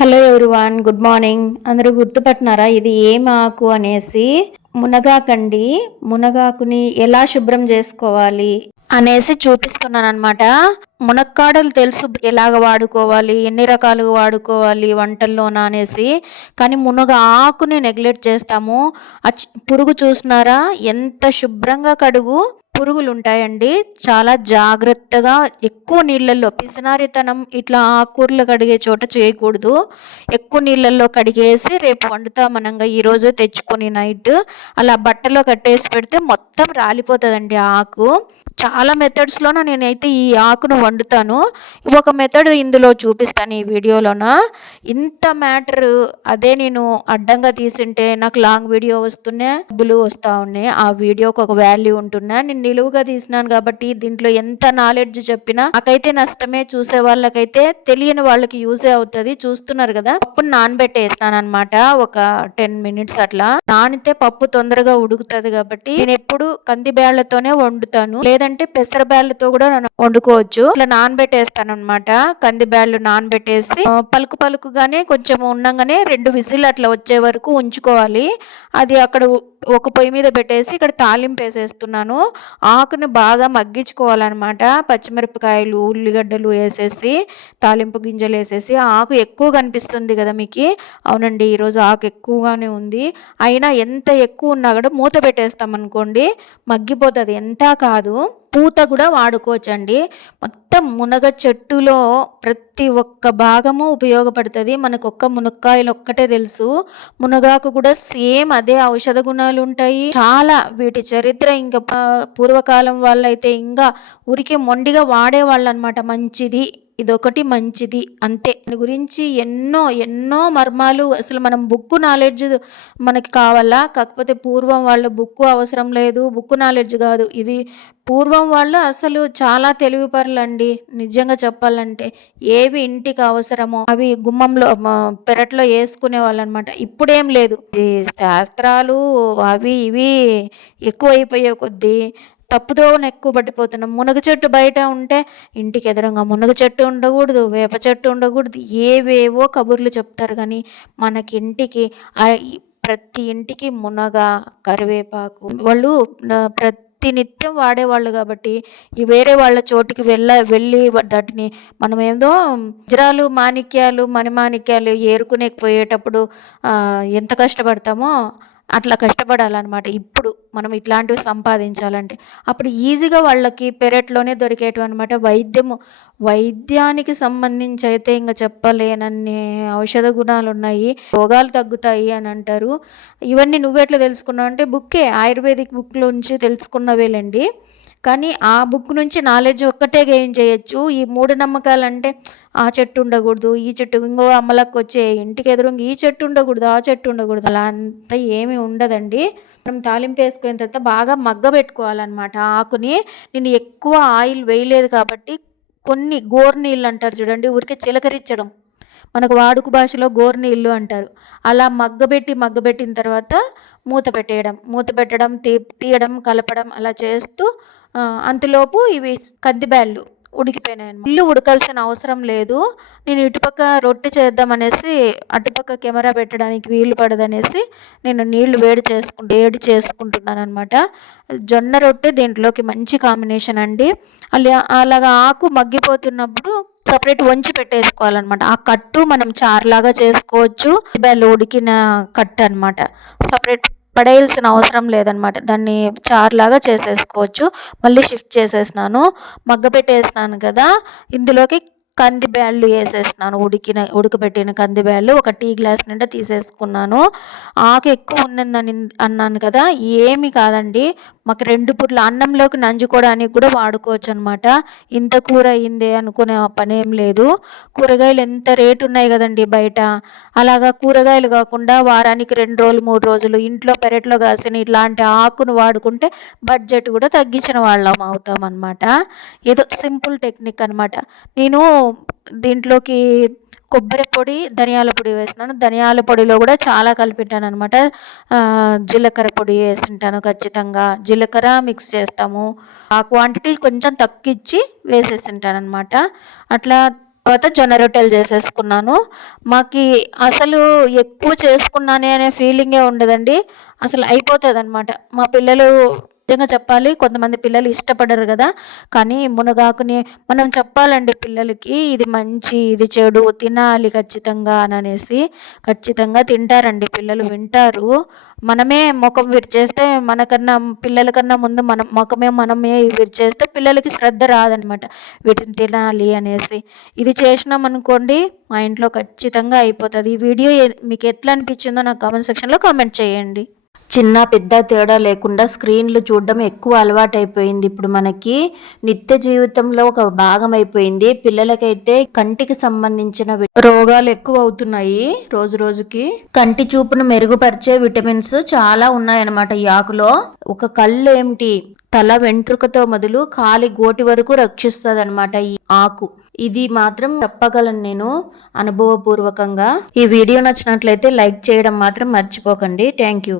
Hello everyone good morning. అందరూ గుర్తుపట్టినారా? ఇది ఏం ఆకు అనేసి మునగాకండి. మునగాకుని ఎలా శుభ్రం చేసుకోవాలి అనేసి చూపిస్తున్నాను అనమాట మునక్కాడలు తెలుసు ఎలాగ వాడుకోవాలి ఎన్ని రకాలుగా వాడుకోవాలి వంటల్లోన అనేసి. కానీ మునగ ఆకుని నెగ్లెక్ట్ చేస్తాము. ఆ పురుగు చూసినారా ఎంత శుభ్రంగా కడుగు పురుగులు ఉంటాయండి చాలా జాగ్రత్తగా ఎక్కువ నీళ్ళల్లో పిసినారితనం ఇట్లా ఆకుకూరలు కడిగే చోట చేయకూడదు. ఎక్కువ నీళ్ళల్లో కడిగేసి రేపు వండుతామనంగా ఈరోజే తెచ్చుకొని నైట్. అలా బట్టలో కట్టేసి పెడితే మొత్తం రాలిపోతుందండి ఆకు. చాలా మెథడ్స్లోన నేనైతే ఈ ఆకును వండుతాను. ఒక మెథడ్ ఇందులో చూపిస్తాను ఈ వీడియోలోన. ఇంత మ్యాటర్ అదే నేను అడ్డంగా తీసింటే నాకు లాంగ్ వీడియో వస్తున్నాయి డబ్బులు వస్తూ ఉన్నాయి. ఆ వీడియోకి ఒక వాల్యూ ఉంటున్నా. నేను నిలువుగా తీసినాను కాబట్టి దీంట్లో ఎంత నాలెడ్జ్ చెప్పినా నాకైతే నష్టమే చూసే వాళ్ళకైతే తెలియని వాళ్ళకి యూజే అవుతుంది. చూస్తున్నారు కదా? పప్పు నానబెట్టేస్తాను అనమాట ఒక టెన్ మినిట్స్ అట్లా. నానితే పప్పు తొందరగా ఉడుకుతుంది కాబట్టి నేను ఎప్పుడు కంది బేళ్ళతోనే వండుతాను. లేదంటే పెసర బేళ్ళతో కూడా నేను వండుకోవచ్చు. ఇట్లా నానబెట్టేస్తాను అనమాట కంది బేళ్ళు నానబెట్టేసి పలుకు పలుకుగానే కొంచెం ఉండంగానే రెండు విజిల్ అట్లా వచ్చే వరకు ఉంచుకోవాలి. అది అక్కడ ఒక పొయ్యి మీద పెట్టేసి ఇక్కడ తాలింపు వేసేస్తున్నాను. ఆకును బాగా మగ్గించుకోవాలన్నమాట. పచ్చిమిరపకాయలు ఉల్లిగడ్డలు వేసేసి తాలింపు గింజలు వేసేసి ఆకు ఎక్కువ కనిపిస్తుంది కదా మీకు? అవునండి ఈరోజు ఆకు ఎక్కువగానే ఉంది. అయినా ఎంత ఎక్కువ ఉన్నా కూడా మూత పెట్టేస్తాం అనుకోండి మగ్గిపోతుంది. ఎంత కాదు. పూత కూడా వాడుకోవచ్చండి. మొత్తం మునగ చెట్టులో ప్రతి ఒక్క భాగము ఉపయోగపడుతుంది. మనకు ఒక్క మునక్కాయలు ఒక్కటే తెలుసు. మునగాకు కూడా సేమ్ అదే ఔషధ గుణాలు ఉంటాయి. చాలా వీటి చరిత్ర ఇంకా ప- పూర్వకాలం వాళ్ళైతే ఇంకా ఊరికే మొండిగా వాడేవాళ్ళు అనమాట మంచిది. ఇదొకటి మంచిది. అంతే. దాని గురించి ఎన్నో ఎన్నో మర్మాలు అసలు మనం బుక్ నాలెడ్జ్ మనకి కావాలా? కాకపోతే పూర్వం వాళ్ళ బుక్ అవసరం లేదు. బుక్ నాలెడ్జ్ కాదు. ఇది పూర్వం వాళ్ళు అసలు చాలా తెలివిపరులండి నిజంగా చెప్పాలంటే ఏవి ఇంటికి అవసరమో అవి గుమ్మంలో పెరట్లో వేసుకునే వాళ్ళు అనమాట ఇప్పుడేం లేదు. ఈ శాస్త్రాలు అవి ఇవి ఎక్కువైపోయే కొద్దీ తప్పుదోవన ఎక్కువ పట్టిపోతున్నాం. మునగ చెట్టు బయట ఉంటే ఇంటికి ఎదురుగా మునగ చెట్టు ఉండకూడదు వేప చెట్టు ఉండకూడదు ఏవేవో కబుర్లు చెప్తారు. కానీ మనకి ఇంటికి ప్రతి ఇంటికి మునగ కరివేపాకు వాళ్ళు ప్రతి నిత్యం వాడేవాళ్ళు కాబట్టి ఈ వేరే వాళ్ళ చోటికి వెళ్ళ వెళ్ళి వాటిని మనం ఏదో వజ్రాలు మాణిక్యాలు మణిమాణిక్యాలు ఏరుకునే పోయేటప్పుడు ఎంత కష్టపడతామో అట్లా కష్టపడాలన్నమాట. ఇప్పుడు మనం ఇట్లాంటివి సంపాదించాలంటే అప్పుడు ఈజీగా వాళ్ళకి పెరట్లోనే దొరికేటివి అనమాట వైద్యము వైద్యానికి సంబంధించి అయితే ఇంకా చెప్పలేనన్ని ఔషధ గుణాలు ఉన్నాయి రోగాలు తగ్గుతాయి అని అంటారు. ఇవన్నీ నువ్వెట్లా తెలుసుకున్నావు అంటే బుక్కే ఆయుర్వేదిక్ బుక్లోంచి తెలుసుకున్నవేలండి. కానీ ఆ బుక్ నుంచి నాలెడ్జ్ ఒక్కటే గెయిన్ చేయొచ్చు. ఈ మూఢనమ్మకాలు అంటే ఆ చెట్టు ఉండకూడదు ఈ చెట్టు ఇంకో అమ్మలకు వచ్చే ఇంటికి ఎదురుగా ఈ చెట్టు ఉండకూడదు ఆ చెట్టు ఉండకూడదు. అలా అంతా ఏమీ ఉండదండి. మనం తాలింపు వేసుకున్న తర్వాత బాగా మగ్గ పెట్టుకోవాలన్నమాట. ఆకుని నేను ఎక్కువ ఆయిల్ వేయలేదు కాబట్టి కొన్ని గోరు నీళ్ళు అంటారు చూడండి ఊరికే చిలకరించడం. మనకు వాడుక భాషలో గోరు ఇల్లు అంటారు. అలా మగ్గబెట్టి మగ్గబెట్టిన తర్వాత మూత పెట్టేయడం. మూత పెట్టడం తీ తీయడం కలపడం అలా చేస్తూ అంతలోపు ఇవి కందిబ్యాళ్ళు ఉడికిపోయినాయి ఇల్లు ఉడకాల్సిన అవసరం లేదు. నేను ఇటుపక్క రొట్టె చేద్దామనేసి అటుపక్క కెమెరా పెట్టడానికి వీలు పడదనేసి నేను నీళ్ళు వేడి చేసుకుంటూ వేడి చేసుకుంటున్నాను అనమాట జొన్న రొట్టె దీంట్లోకి మంచి కాంబినేషన్ అండి. అలా అలాగా ఆకు మగ్గిపోతున్నప్పుడు సపరేట్ వంచి పెట్టేసుకోవాలన్నమాట. ఆ కట్టు మనం చారులాగా చేసుకోవచ్చు. బెల్ ఉడికిన కట్టు అనమాట సపరేట్ పడేయాల్సిన అవసరం లేదనమాట దాన్ని చారులాగా చేసేసుకోవచ్చు. మళ్ళీ షిఫ్ట్ చేసేసినాను. మగ్గ పెట్టేసినాను కదా. ఇందులోకి కంది బ్యాళ్ళు వేసేస్తున్నాను ఉడికిన ఉడకబెట్టిన కంది బ్యాళ్ళు ఒక టీ గ్లాస్ నిండా తీసేసుకున్నాను. ఆకు ఎక్కువ ఉన్నదని అన్నాను కదా ఏమి కాదండి. మాకు రెండు పుట్ల అన్నంలోకి నంజుకోవడానికి కూడా వాడుకోవచ్చు అనమాట ఇంత కూర అయిందే అనుకునే పని ఏం లేదు. కూరగాయలు ఎంత రేటు ఉన్నాయి కదండి బయట. అలాగా కూరగాయలు కాకుండా వారానికి రెండు రోజులు మూడు రోజులు ఇంట్లో పెరట్లో కాసిన ఇట్లాంటి ఆకును వాడుకుంటే బడ్జెట్ కూడా తగ్గించిన వాళ్ళం అవుతాం అనమాట ఏదో సింపుల్ టెక్నిక్ అనమాట నేను దీంట్లోకి కొబ్బరి పొడి ధనియాల పొడి వేసినాను. ధనియాల పొడిలో కూడా చాలా కలిపిట్టాను అనమాట జీలకర్ర పొడి వేసింటాను ఖచ్చితంగా. జీలకర్ర మిక్స్ చేస్తాము. ఆ క్వాంటిటీ కొంచెం తగ్గించి వేసేసింటాను అనమాట అట్లా తర్వాత జొన్న రొట్టెలు చేసేసుకున్నాను. మాకు అసలు ఎక్కువ చేసుకున్నానే అనే ఫీలింగే ఉండదండి. అసలు అయిపోతుంది అనమాట మా పిల్లలు నిజంగా చెప్పాలి. కొంతమంది పిల్లలు ఇష్టపడరు కదా. కానీ మునగాకుని మనం చెప్పాలండి పిల్లలకి ఇది మంచి ఇది చెడు తినాలి ఖచ్చితంగా అని అనేసి ఖచ్చితంగా తింటారండి. పిల్లలు వింటారు. మనమే ముఖం విరిచేస్తే మనకన్నా పిల్లల కన్నా ముందు మనం ముఖమే మనమే విరిచేస్తే పిల్లలకి శ్రద్ధ రాదనమాట వీటిని తినాలి అనేసి. ఇది చేసినాం అనుకోండి మా ఇంట్లో ఖచ్చితంగా అయిపోతుంది. ఈ వీడియో మీకు ఎట్లా అనిపించిందో నాకు కామెంట్ సెక్షన్లో కామెంట్ చేయండి. చిన్న పెద్ద తేడా లేకుండా స్క్రీన్లు చూడడం ఎక్కువ అలవాటైపోయింది. ఇప్పుడు మనకి నిత్య జీవితంలో ఒక భాగం అయిపోయింది పిల్లలకైతే కంటికి సంబంధించిన రోగాలు ఎక్కువ అవుతున్నాయి రోజు రోజుకి. కంటి చూపును మెరుగుపరిచే విటమిన్స్ చాలా ఉన్నాయన్నమాట ఈ ఆకులో. ఒక కళ్ళు ఏమిటి తల వెంట్రుకతో మొదలు కాలి గోటి వరకు రక్షిస్తుంది అనమాట ఈ ఆకు. ఇది మాత్రం చెప్పగలను నేను అనుభవపూర్వకంగా. ఈ వీడియో నచ్చినట్లయితే లైక్ చేయడం మాత్రం మర్చిపోకండి. Thank you.